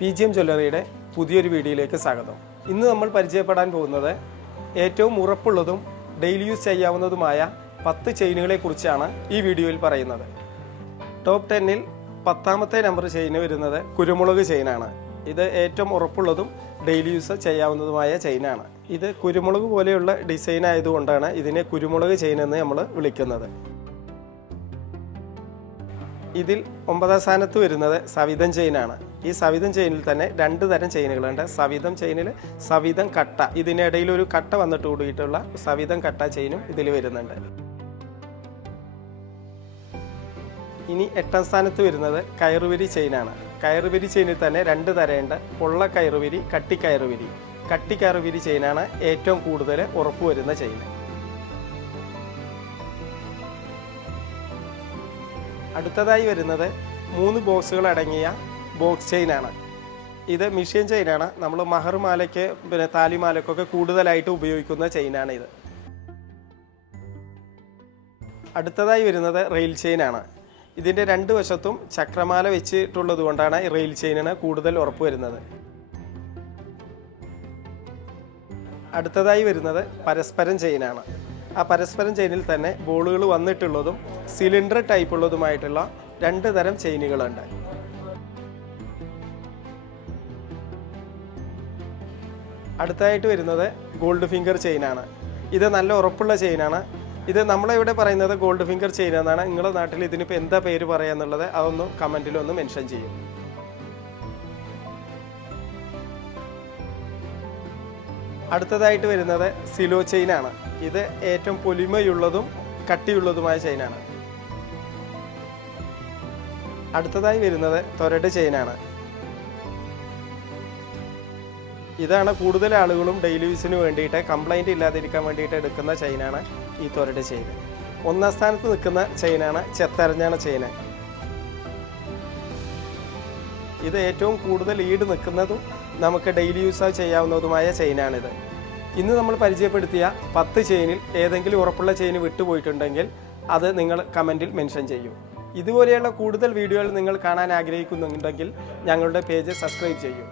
PGM ജ്വല്ലറിയുടെ പുതിയൊരു വീഡിയോയിലേക്ക് സ്വാഗതം. ഇന്ന് നമ്മൾ പരിചയപ്പെടാൻ പോകുന്നത് ഏറ്റവും ഉറപ്പുള്ളതും ഡെയിലി യൂസ് ചെയ്യാവുന്നതുമായ 10 ചെയിനുകളെ കുറിച്ചാണ് ഈ വീഡിയോയിൽ പറയുന്നത്. ടോപ്പ് 10-ൽ 10ാമത്തെ നമ്പർ ചെയിൻ വരുന്നത് കുരുമുളക് ചെയിനാണ്. ഇത് ഏറ്റവും ഉറപ്പുള്ളതും ഡെയിലി യൂസ് ചെയ്യാവുന്നതുമായ ചെയിനാണ്. ഇത് കുരുമുളക് പോലെയുള്ള ഡിസൈൻ ആയതുകൊണ്ടാണ് ഇതിനെ കുരുമുളക് ചെയിൻ എന്ന് നമ്മൾ വിളിക്കുന്നത്. ഇതിൽ 9ാം സ്ഥാനത്ത് വരുന്നത് സവിതം ചെയിനാണ്. ഈ സവിതം ചെയിനിൽ തന്നെ 2 തരം ചെയിനുകളുണ്ട്. സവിതം ചെയിനിൽ സവിതം കട്ട, ഇതിനിടയിൽ ഒരു കട്ട വന്നിട്ട് കൂടിയിട്ടുള്ള സവിതം കട്ട ചെയിനും ഇതിൽ വരുന്നുണ്ട്. ഇനി 8ാം സ്ഥാനത്ത് വരുന്നത് കയറുവിരി ചെയിനാണ്. കയറുവിരി ചെയിനിൽ തന്നെ 2 തരമുണ്ട്. പൊള്ള കയറുവിരി, കട്ടിക്കയറുവിരി. കട്ടിക്കയറുവിരി ചെയിനാണ് ഏറ്റവും കൂടുതൽ ഉറപ്പ് വരുന്ന ചെയിൻ. അടുത്തതായി വരുന്നത് 3 ബോക്സുകൾ അടങ്ങിയ ബോക്സ് ചെയിനാണ്. ഇത് മിഷ്യൻ ചെയിനാണ്. നമ്മൾ മഹർമാലയ്ക്ക് പിന്നെ താലിമാലയ്ക്കൊക്കെ കൂടുതലായിട്ട് ഉപയോഗിക്കുന്ന ചെയിനാണ് ഇത്. അടുത്തതായി വരുന്നത് റെയിൽ ചെയിനാണ്. ഇതിൻ്റെ 2 വശത്തും ചക്രമാല വെച്ചിട്ടുള്ളത് കൊണ്ടാണ് റെയിൽ ചെയിനിന് കൂടുതൽ ഉറപ്പ് വരുന്നത്. അടുത്തതായി വരുന്നത് പരസ്പരം ചെയിനാണ്. ആ പരസ്പരം ചെയിനിൽ തന്നെ ബോളുകൾ വന്നിട്ടുള്ളതും സിലിണ്ടർ ടൈപ്പ് ഉള്ളതുമായിട്ടുള്ള 2 തരം ചെയിനുകളുണ്ട്. അടുത്തായിട്ട് വരുന്നത് ഗോൾഡ് ഫിംഗർ ചെയിനാണ്. ഇത് നല്ല ഉറപ്പുള്ള ചെയിനാണ്. ഇത് നമ്മളിവിടെ പറയുന്നത് ഗോൾഡ് ഫിംഗർ ചെയിൻ എന്നാണ്. നിങ്ങളുടെ നാട്ടിൽ ഇതിനിപ്പോൾ എന്താ പേര് പറയുക എന്നുള്ളത് അതൊന്ന് കമൻറ്റിലൊന്ന് മെൻഷൻ ചെയ്യും. അടുത്തതായിട്ട് വരുന്നത് സിലോ ചെയിനാണ്. ഇത് ഏറ്റവും പൊലിമയുള്ളതും കട്ടിയുള്ളതുമായ ചെയിനാണ്. അടുത്തതായി വരുന്നത് തൊരട് ചെയിനാണ്. ഇതാണ് കൂടുതൽ ആളുകളും ഡെയിലി യൂസിന് വേണ്ടിയിട്ട് കംപ്ലൈൻറ്റ് ഇല്ലാതിരിക്കാൻ വേണ്ടിയിട്ട് എടുക്കുന്ന ചെയിനാണ് ഈ തൊരട് ചെയിൻ. 1ാം സ്ഥാനത്ത് നിൽക്കുന്ന ചെയിനാണ് ചെത്തരഞ്ഞാണ് ചെയിൻ. ഇത് ഏറ്റവും കൂടുതൽ ഈട് നിൽക്കുന്നതും നമുക്ക് ഡെയിലി യൂസ് ചെയ്യാവുന്നതുമായ ചെയിനാണിത്. ഇന്ന് നമ്മൾ പരിചയപ്പെടുത്തിയ 10 ചെയിനിൽ ഏതെങ്കിലും ഉറപ്പുള്ള ചെയിൻ വിട്ടുപോയിട്ടുണ്ടെങ്കിൽ അത് നിങ്ങൾ കമൻറ്റിൽ മെൻഷൻ ചെയ്യൂ. ഇതുപോലെയുള്ള കൂടുതൽ വീഡിയോകൾ നിങ്ങൾ കാണാൻ ആഗ്രഹിക്കുന്നുണ്ടെങ്കിൽ ഞങ്ങളുടെ പേജ് സബ്സ്ക്രൈബ് ചെയ്യൂ.